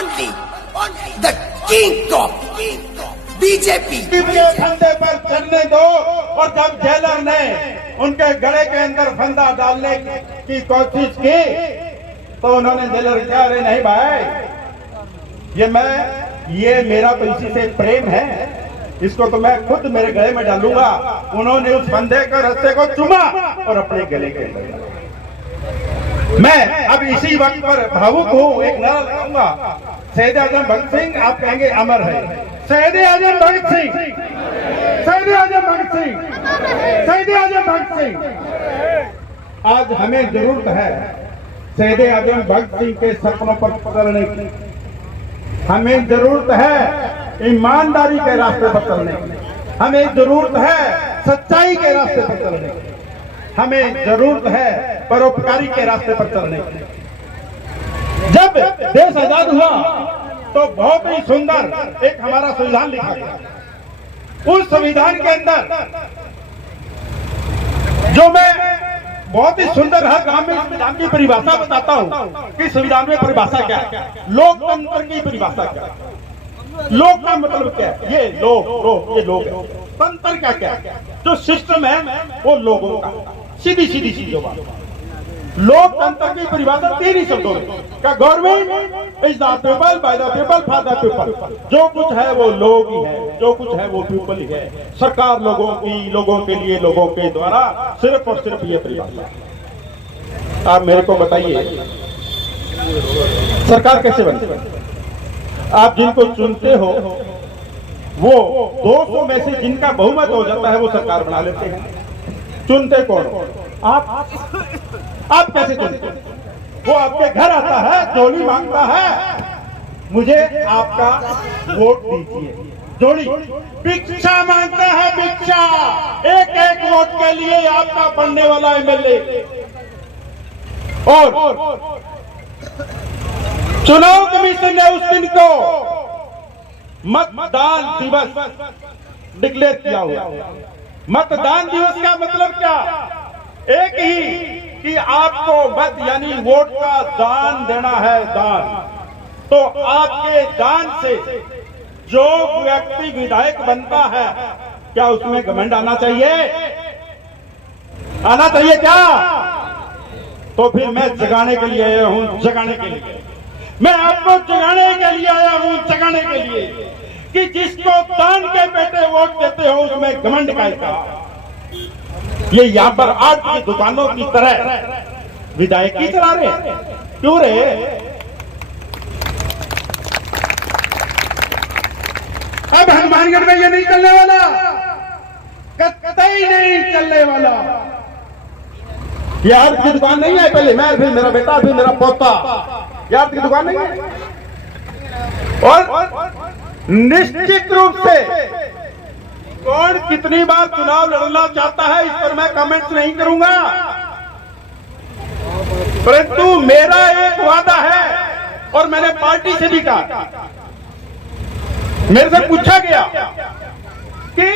only the king of BJP के फंदे पर चढ़ने दो। और जब जेलर ने उनके गले के अंदर फंदा डालने की कोशिश की तो उन्होंने जेलर कहा, अरे नहीं भाई, ये मेरा तो इसी से प्रेम है, इसको तो मैं खुद मेरे गले में डालूंगा। उन्होंने उस फंदे के रस्ते को चुमा और अपने गले के अंदर डाला। मैं अब इसी वक्त पर भावुक हूँ, एक नारा लगाऊंगा, शहीद आजम भगत सिंह, आप कहेंगे अमर है। शहीद आजम भगत सिंह, शहीद आजम भगत सिंह, शहीद आजम भगत सिंह। आज हमें जरूरत है शहीद आजम भगत सिंह के सपनों पर चलने की। हमें जरूरत है ईमानदारी के रास्ते पर चलने की। हमें जरूरत है सच्चाई के रास्ते पर चलने की। हमें जरूरत है परोपकारी के रास्ते पर चलने की। जब देश आजाद हुआ तो बहुत ही सुंदर एक हमारा संविधान लिखा गया। उस संविधान के अंदर जो मैं बहुत ही सुंदर हर काम में संविधान की परिभाषा बताता हूँ कि संविधान में परिभाषा क्या है, लोकतंत्र की परिभाषा क्या है, लोक का मतलब क्या है, ये लोग है। तंत्र क्या क्या है, जो सिस्टम है वो लोगों का, सीधी चीजों का। लोकतंत्र की परिभाषा तीन ही शब्दों में, क्या government is the people, by the people, for the people. जो कुछ है वो लोग ही है, जो कुछ है वो पीपल ही है। सरकार लोगों की, लोगों के लिए, लोगों के द्वारा, सिर्फ और सिर्फ ये परिभाषा। आप मेरे को बताइए सरकार कैसे बनती है? आप जिनको चुनते हो वो 200 में से जिनका बहुमत हो जाता है वो सरकार बना लेते हैं। चुनते कौन? आप कैसे चुनते? वो आपके घर आता है, जोड़ी मांगता है, मुझे आपका वोट दीजिए, जोड़ी भिक्षा मांगता है, भिक्षा, एक एक वोट के लिए आपका बनने वाला एमएलए। और चुनाव कमीशन ने उस दिन को मतदान दिवस डिक्लेयर किया हुआ। मतदान दिवस का मतलब क्या? एक ही कि आपको मत यानी वोट का दान देना है, दान। तो आपके दान से जो व्यक्ति विधायक बनता है, क्या उसमें घमंड आना चाहिए? आना चाहिए क्या? तो फिर मैं जगाने के लिए आया हूं, जगाने के लिए मैं आपको जगाने के लिए आया हूं, जगाने के लिए कि जिसको दान के बेटे वोट देते हो उसमें घमंड का। ये यहाँ पर आर्ट की दुकानों की तरह विधायक की चला रहे, क्यों रहे? अब हनुमानगढ़ में ये नहीं चलने वाला, कतई नहीं चलने वाला। ये आर्ट की दुकान नहीं है, पहले मैं, फिर मेरा बेटा, फिर मेरा पोता। ये आर्ट की दुकान नहीं है। और निश्चित रूप से कौन कितनी बार चुनाव लड़ना चाहता है इस पर मैं कमेंट्स नहीं करूंगा, परंतु मेरा एक वादा है और मैंने पार्टी से भी कहा। मेरे से पूछा गया कि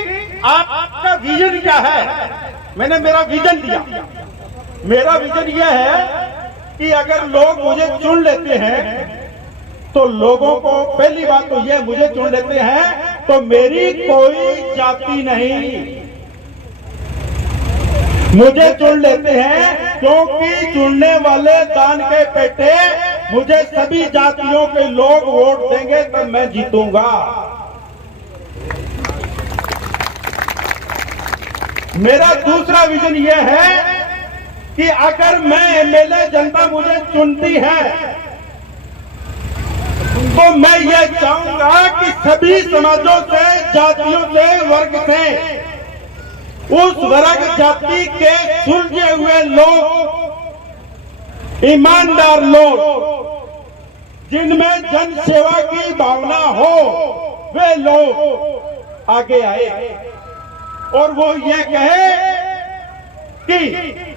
आपका विजन क्या है, मैंने मेरा विजन दिया। मेरा विजन यह है कि अगर लोग मुझे चुन लेते हैं तो लोगों को, पहली बात तो यह, मुझे चुन लेते हैं तो मेरी कोई जाति नहीं, मुझे चुन लेते हैं क्योंकि चुनने वाले दान के बेटे मुझे सभी जातियों के लोग वोट देंगे तब मैं जीतूंगा। मेरा दूसरा विजन यह है कि अगर मैं एमएलए, जनता मुझे चुनती है तो मैं ये चाहूंगा कि सभी समाजों से, जातियों से, वर्ग से, उस वर्ग जाति के सुलझे हुए लोग, ईमानदार लोग, जिनमें जन सेवा की भावना हो, वे लोग आगे आए और वो ये कहे कि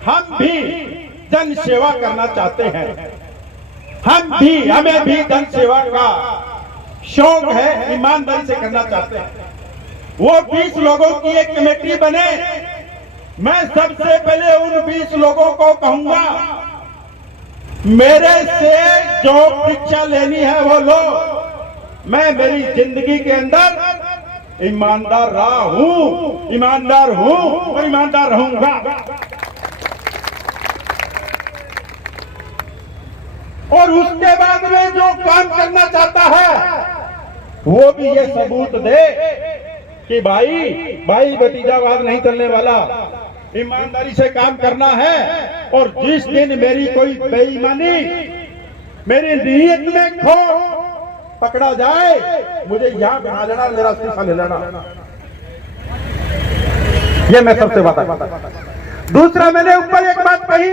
हम भी जन सेवा करना चाहते हैं, हमें भी जन सेवा का शौक है, ईमानदारी से करना चाहते हैं। वो 20 लोगों की एक कमेटी बने। मैं सबसे पहले उन 20 लोगों को कहूंगा, मेरे से जो परीक्षा लेनी है वो लो। मैं मेरी जिंदगी के अंदर ईमानदार रहा हूं, ईमानदार हूं और ईमानदार रहूंगा। और उसके बाद में जो काम करना चाहता है वो भी ये सबूत दे कि भाई भतीजावाद नहीं चलने वाला, ईमानदारी से काम करना है। और जिस दिन मेरी कोई बेईमानी मेरी नीयत में खो पकड़ा जाए, मुझे यहां बना लेना, मेरा इस्तीफा ले लेना। ये मैं सबसे बात। दूसरा, मैंने ऊपर एक बात कही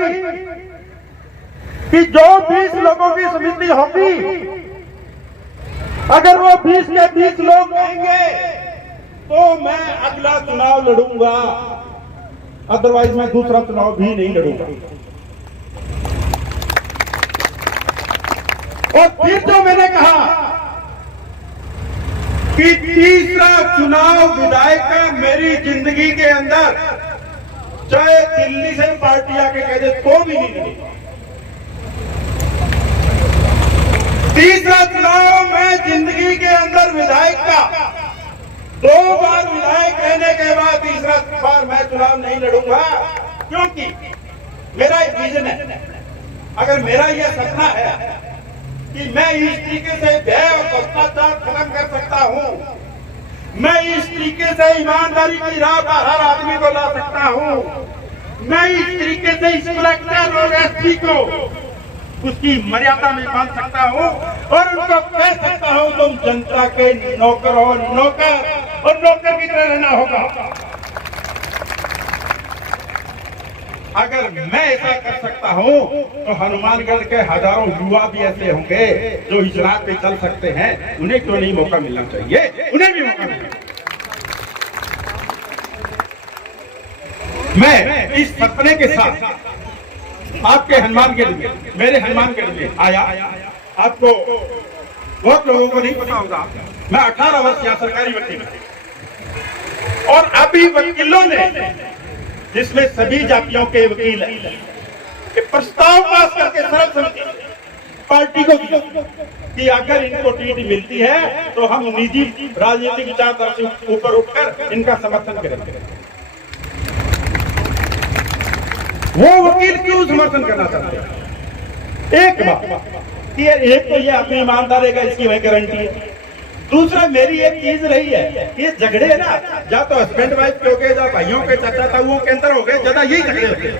कि जो 20 लोगों की समिति होगी, अगर वो 20 के 20 लोग कहेंगे तो मैं अगला चुनाव लड़ूंगा, अदरवाइज मैं दूसरा चुनाव भी नहीं लड़ूंगा। और फिर जो मैंने कहा कि तीसरा चुनाव विधायक का मेरी जिंदगी के अंदर, चाहे दिल्ली से पार्टी आके कह दे तो भी नहीं लड़ूंगा। तीसरा चुनाव मैं जिंदगी के अंदर विधायक का 2 बार विधायक रहने के बाद तीसरा बार मैं चुनाव नहीं लड़ूंगा, क्योंकि मेरा एक विजन है। अगर मेरा यह सपना है कि मैं इस तरीके से भय और भ्रष्टाचार खत्म कर सकता हूं, मैं इस तरीके से ईमानदारी की राह पर हर आदमी को ला सकता हूं, मैं इस तरीके से इस कलेक्टर और एसपी को उसकी मर्यादा में बांध सकता हूं और उनको कह सकता हूं तुम जनता के नौकर हो, नौकर और नौकर की तरह रहना होगा। अगर मैं ऐसा कर सकता हूं तो हनुमानगढ़ के हजारों युवा भी ऐसे होंगे जो इस राह पे चल सकते हैं। उन्हें क्यों नहीं मौका मिलना चाहिए? उन्हें भी मौका मिलना। मैं इस सपने के साथ आपके हनुमानगढ़ में, मेरे हनुमानगढ़ में आया। आपको बहुत लोगों को नहीं पता होगा, मैं 18 वर्ष यहाँ सरकारी वकील हूं और अभी वकीलों ने, जिसमें सभी जातियों के वकील हैं, कि प्रस्ताव पास करके सर्व समिति पार्टी को दिया कि अगर इनको टीटी मिलती है तो हम निजी राजनीतिक विचारधारा से ऊपर उठकर इनका समर्थन करेंगे। वो वकील क्यों समर्थन करना चाहते हैं? एक बात कि एक तो ये अपनी ईमानदारी का इसकी वही गारंटी है। दूसरा, मेरी एक चीज रही है, ये झगड़े है ना, या तो हस्बैंड वाइफ के हो गए, या भाइयों के चाचा ताऊओं के अंदर हो गए, ज्यादा यही झगड़े होते हैं।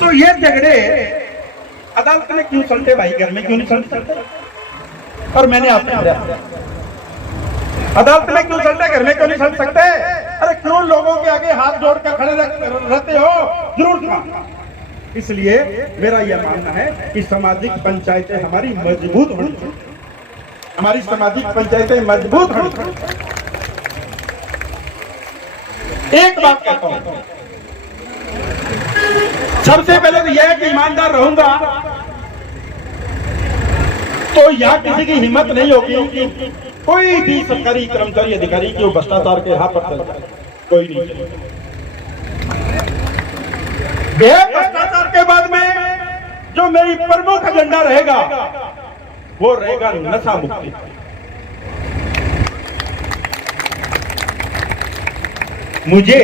तो ये झगड़े अदालत में क्यों चलते भाई, घर में क्यों नहीं चलते? और मैंने आपसे अदालत में क्यों चलते, घर में क्यों नहीं चल सकते? अरे क्यों लोगों के आगे हाथ जोड़कर खड़े रहते हो? जरूर। इसलिए मेरा यह मानना है कि सामाजिक पंचायतें हमारी मजबूत होनी चाहिए, हमारी सामाजिक पंचायतें मजबूत होनी चाहिए। एक बात कहता हूं, सबसे पहले तो यह है कि ईमानदार रहूंगा तो यहां किसी की हिम्मत नहीं होगी कि कोई भी सरकारी कर्मचारी अधिकारी की भ्रष्टाचार के हाथ पर चल जाए, कोई नहीं चलेगा। भ्रष्टाचार के बाद में जो मेरी प्रमुख एजेंडा रहेगा वो रहेगा नशा मुक्ति। मुझे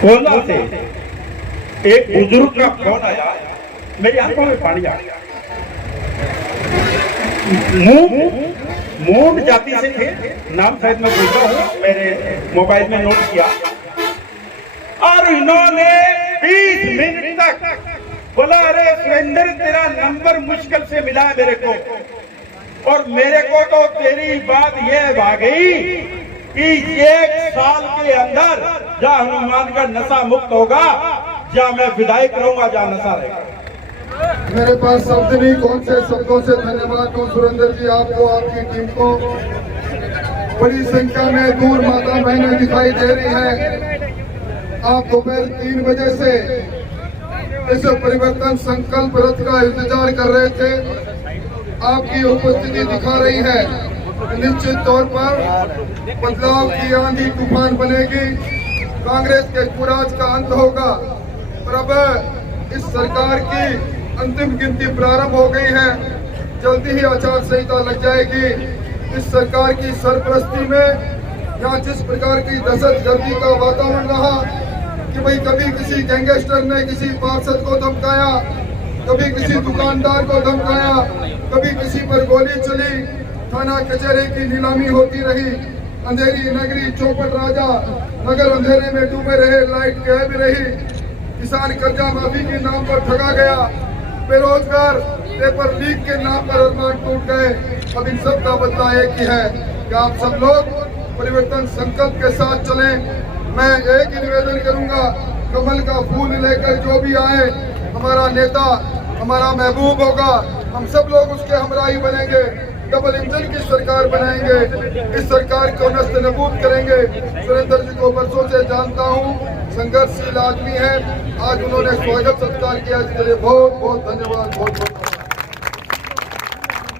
कोला से एक बुजुर्ग का फोन आया, मेरी आंखों में पानी आ गया। मूड जाति से थे, नाम शायद मैं भूल रहा हूं, मेरे मोबाइल में नोट किया। और इन्होंने 20 मिनट तक बोला, अरे सुरेंद्र तेरा नंबर मुश्किल से मिला है मेरे को, और मेरे को तो तेरी बात यह आ गई कि 1 साल के अंदर जहाँ हनुमानगढ़ नशा मुक्त होगा, जहाँ मैं विधायक रहूंगा, जहाँ नशा रहेगा। मेरे पास शब्द नहीं, कौन से शब्दों से धन्यवाद दूं सुरेंद्र जी आपको, आपकी टीम को। बड़ी संख्या में दूर माता बहनें दिखाई दे रही है। आप दोपहर 3 बजे से इस परिवर्तन संकल्प रथ का इंतजार कर रहे थे। आपकी उपस्थिति दिखा रही है निश्चित तौर पर बदलाव की आंधी तूफान बनेगी, कांग्रेस के कुराज का अंत होगा। और अब इस सरकार की अंतिम गिनती प्रारंभ हो गई है। जल्दी ही आचार संहिता लग जाएगी। इस सरकार की सरपरस्ती में यहाँ जिस प्रकार की दहशतगर्दी का वातावरण रहा कि भाई कभी किसी गैंगस्टर ने किसी पार्षद को धमकाया, कभी किसी दुकानदार को धमकाया, कभी किसी पर गोली चली, थाना कचहरी की नीलामी होती रही, अंधेरी नगरी चौपट राजा नगर अंधेरे में डूबे रहे, लाइट गायब रही, किसान कर्जा माफी के नाम पर ठगा गया, बेरोजगार पेपर लीक के नाम पर अरमान टूट गए। अब इन सब का बदला एक ही है कि आप सब लोग परिवर्तन संकल्प के साथ चलें। मैं एक ही निवेदन करूंगा, कमल का फूल लेकर जो भी आए, हमारा नेता हमारा महबूब होगा, हम सब लोग उसके हमराही बनेंगे, डबल इंजन की सरकार बनाएंगे, इस सरकार को नस्त नबूद करेंगे। सुरेंद्र जी को बरसों से जानता हूँ, संघर्षशील आदमी है। आज उन्होंने स्वागत सत्कार किया, इसके लिए बहुत बहुत धन्यवाद। बहुत बहुत